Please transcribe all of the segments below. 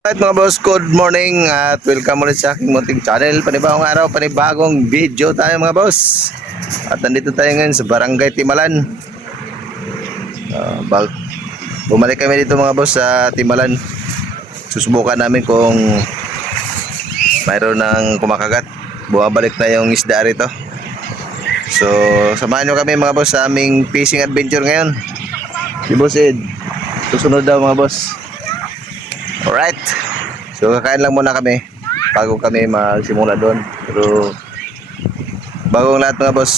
Alright mga boss, good morning at welcome ulit sa aking munting channel. Panibagong araw, panibagong video tayo mga boss. At nandito tayo ngayon sa Barangay Timalan. Uh, bal- bumalik kami dito mga boss sa Timalan. Susubukan namin kung mayroon ng kumakagat. Bumabalik na yung isda rito. So, samahan nyo kami mga boss sa aming fishing adventure ngayon. Si Boss Ed, susunod daw mga boss. Alright. So kakain lang muna kami bago kami magsimula doon. Pero bago ang lahat mga boss,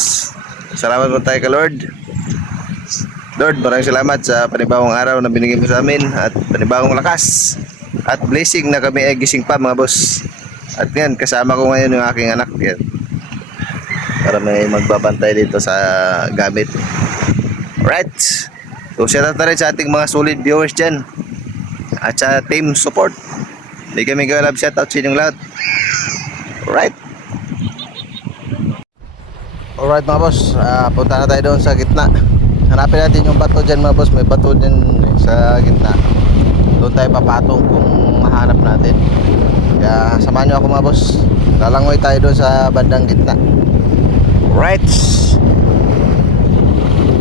salamat po tayo kay Lord. Lord, maraming salamat sa panibagong araw na binigay mo sa amin at panibagong lakas at blessing na kami ay gising pa mga boss. At yan, kasama ko ngayon yung aking anak yan. Para may magbabantay dito sa gamit. Alright. So shout out na rin sa ating mga solid viewers dyan at sa team support. Hindi kami galab shout out sa inyong lahat. Alright. Alright mga boss, Ah, punta na tayo doon sa gitna. Hanapin natin yung bato dyan mga boss, may bato dyan sa gitna. Doon tayo papatong kung mahanap natin. Kaya samahan nyo ako mga boss. Lalangoy tayo doon sa bandang gitna. Alright.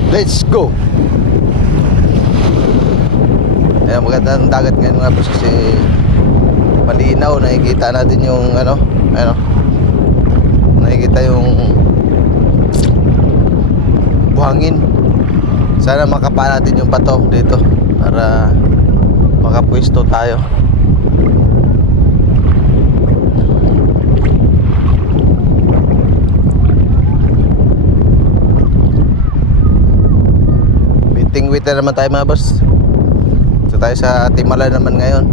Let's go. Ayan, maganda ang dagat ngayon mga boss kasi malinaw, nakikita natin yung ano, ano, nakikita yung buhangin. Sana makapa natin yung bato dito para makapwesto tayo. Biting-wit na naman tayo mga boss. Tayo sa Timala naman ngayon.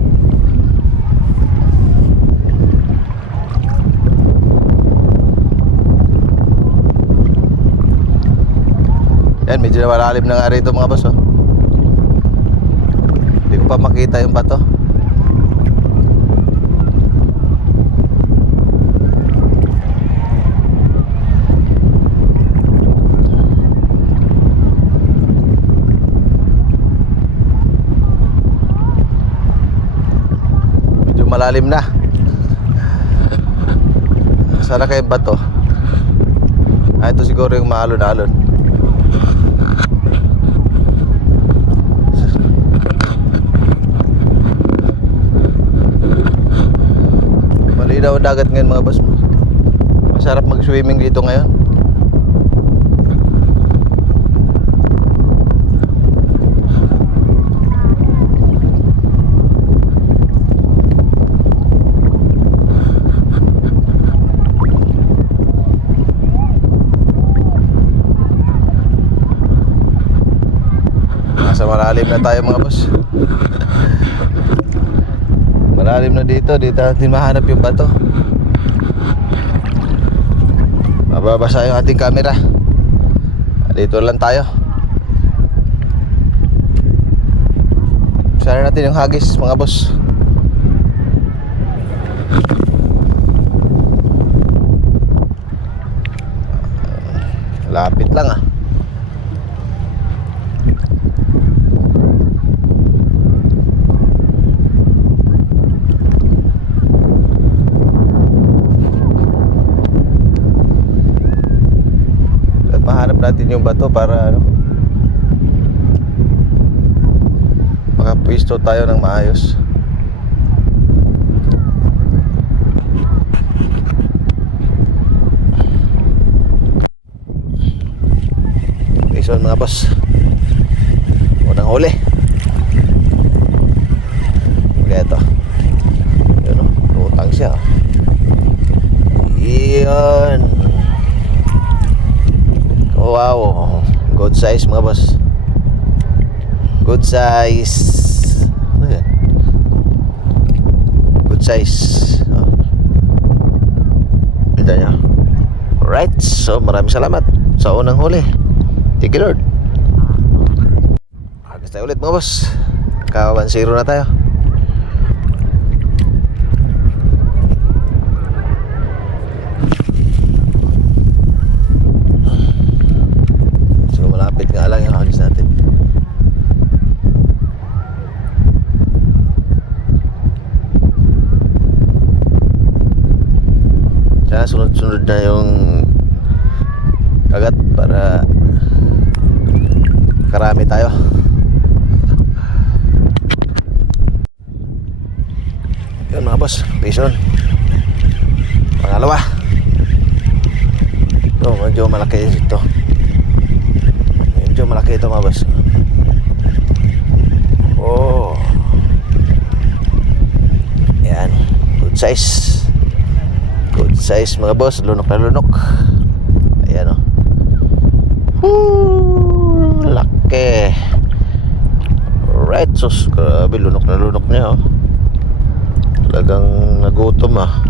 Yan, medyo nawalalim na nga rito mga boss oh. Hindi ko pa makita yung bato. Malalim na. Sana kayo bato. Ah, ito siguro yung maalon-alon. Malinaw ang dagat ngayon mga boss. Masarap mag-swimming dito ngayon. Malalim na tayo mga boss. Malalim na dito, dito natin mahanap yung bato. Mababasa yung ating camera. Dito lang tayo. Sana natin yung hagis mga boss. Lapit lang ah. At mahanap natin yung bato para ano makapwisto tayo ng maayos. So mga boss. Unang huli. Okay, ito. Yun o, lutang siya. Iyon. Oh, wow. Size mga boss. Good size. Ano yan? Good size. Oh. Kita. Alright. So maraming salamat sa unang huli. Thank you Lord. Agos tayo ulit mga boss. Ka 1-0 na tayo. So malapit nga lang yung hagis natin. Kailangan sunod-sunod na yung kagat para karami tayo. Yun mga boss bison pangalawa. Ito medyo malaki ito. Medyo malaki ito mga boss. Oh. Yan. Good size size mga boss lunok na lunok. Ayan oh. Woo, laki. Right sus grabe lunok na lunok niya oh. Talagang nagutom ah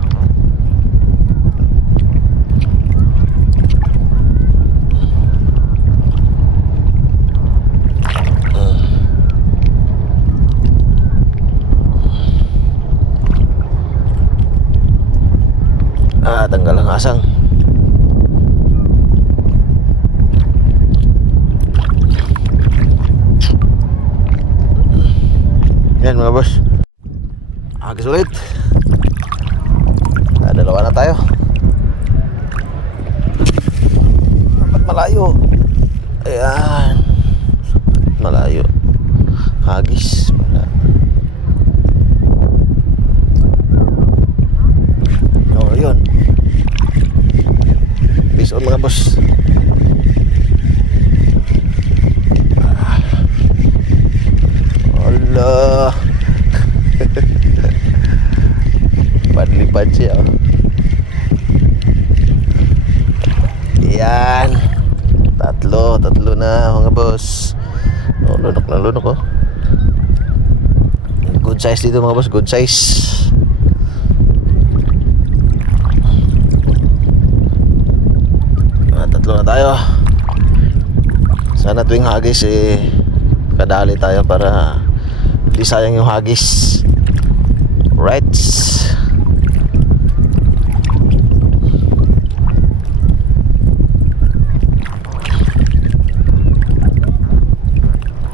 Ang asang. Yan mga boss. Agis ulit. Ah, dalawa na tayo. Dapat malayo. Ayan. Malayo. Hagis. Wala. Oh, yun. Peace on mga boss. Ah. Allah. Padlipad siya. oh. Yan. Tatlo, tatlo na mga boss. Oh, lunok na lunok oh. Good size dito mga boss, good size. Ah, tatlo na tayo. Sana tuwing hagis eh kadali tayo para di sayang yung hagis. Right.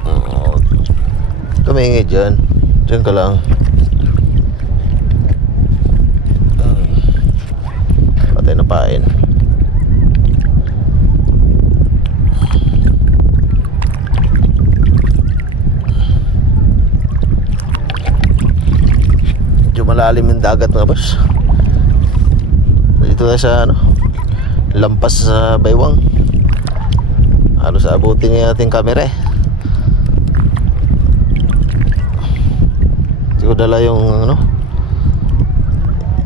Oh, Tumingin dyan. Dyan ka lang. Hmm. Patay na pain. Medyo malalim yung dagat mga boss. Dito tayo sa ano, lampas sa baywang. Halos abutin ng ating camera eh. Hindi ko dala yung ano,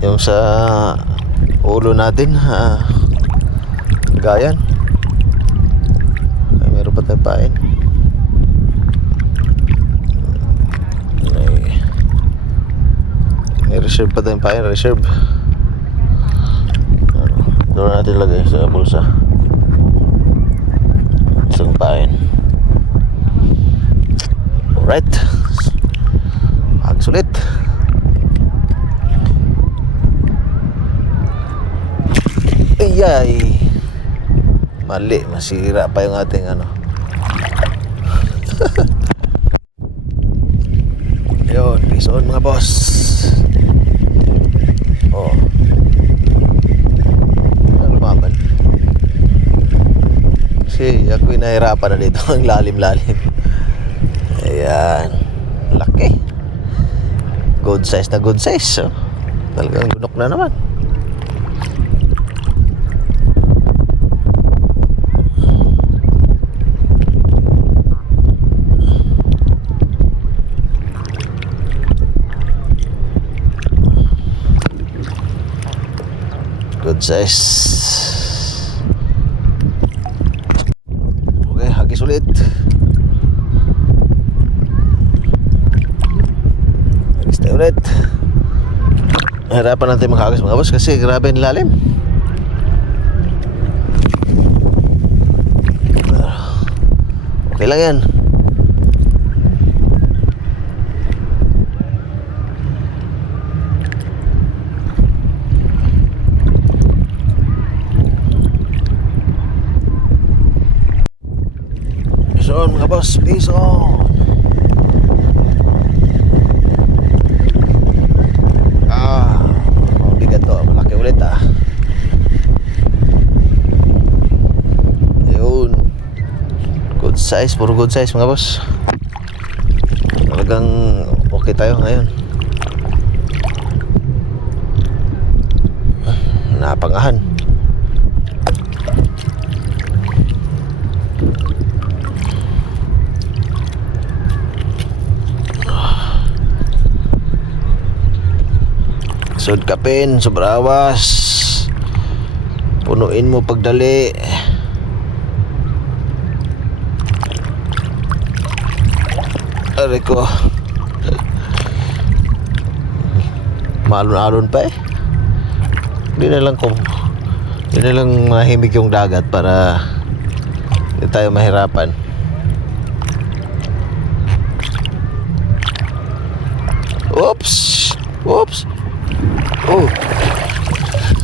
yung sa ulo natin, ha, gayan. Ay, meron pa tayong pain. May, reserve pa tayong pain, reserve. Doon natin lagay sa bulsa. Isang pain. Alright. Agos ulit. Ayay. Mali, masira pa yung ating ano. Yun, peace on mga boss. Oh. Ano lumaban? Kasi ako nahirapan na dito ang lalim-lalim. Ayan. Laki. Good size na good size. Oh. Talagang lunok na naman. Good size. Okay, hagis ulit. Hagis tayo ulit. Hirapan natin maghagis mga boss kasi grabe ang lalim. Okay lang yan. On mga boss, peace on. Ah, mabigat to, malaki ulit ah. Size, puro good size mga boss. Talagang okay tayo ngayon. Napangahan. Sud kapin, sobrawas. Punuin mo pagdali. Aray ko. Maalon-alon pa eh. Hindi na lang kung hindi na lang mahimik yung dagat para hindi tayo mahirapan. Oops! Oops! Oh!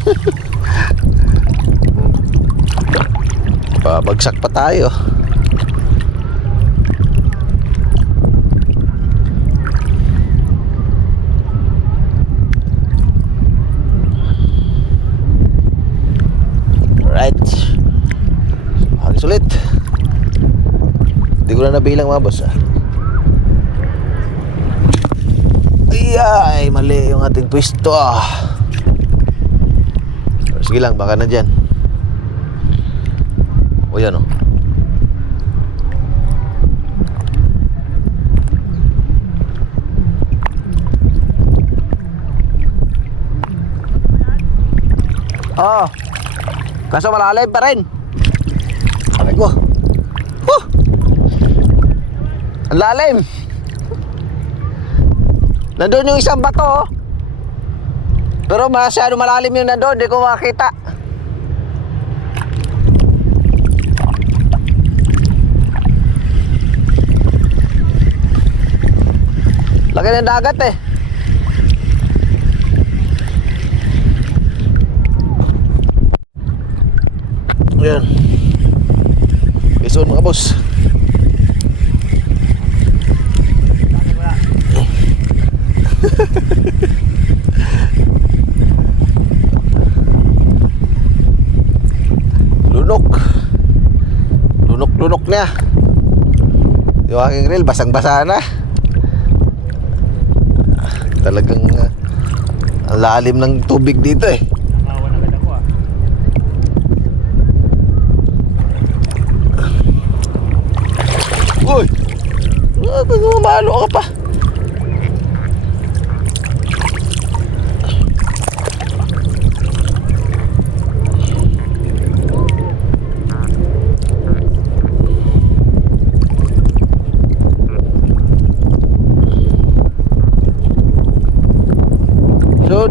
Babagsak pa tayo. Right. Hagis ulit. Hindi ko na nabilang mga boss. Ah. Ay, mali yung ating twisto. Ah. Sige lang, baka na dyan. O yan oh. Oh. Kaso malalim pa rin. Sabi ko. Ang lalim. Nandun yung isang bato. oh. Pero masyado malalim yung nandun. Hindi ko makita. Laki ng dagat eh. Ayan. Quezon mga boss. Lunok. Lunok-lunok niya. Yung aking reel, basang-basa na. Talagang uh, ang lalim ng tubig dito eh. Na agad ako ah. Uy! Ah, ba't Umalo ka pa.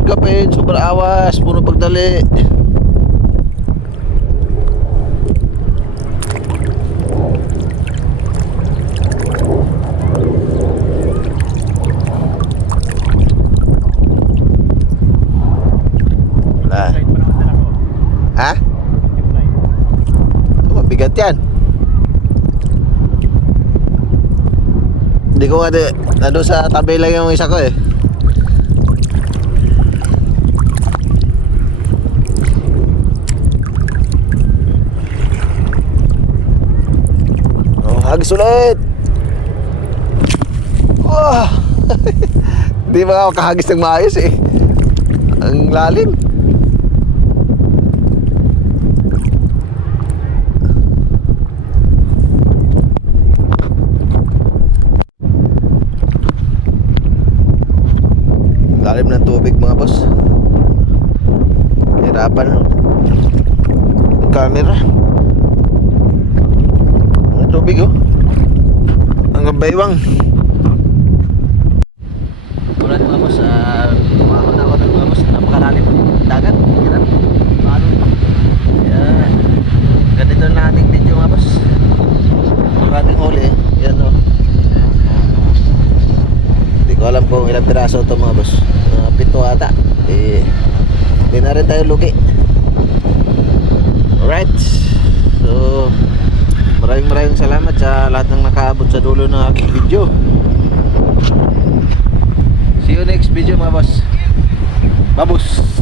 Kapin, super awas, puno pagdali. Ha? Flight. Mabigat yan. Hindi ko nga nado sa tabi lang yung isa ko eh. Hagis ulit. Oh. Di ba ako kahagis ng maayos eh. Ang lalim. Lalim ng tubig mga boss. Hirapan ang camera. Ang tubig oh. Ang baywang. Tulad mga boss, uh, umakot ako ng mga boss. Napakalalim ng dagat. Hirap. Paano pa? Kaya, ganito na ating video mga boss. Ang ating huli, yan oh. Hindi ko alam kung ilang piraso ito mga boss. Mga pito ata. Eh, hindi na rin tayo lugi. Alright. So, maraming maraming salamat sa lahat ng nakaabot sa dulo ng aking video. See you next video mga boss. Babos.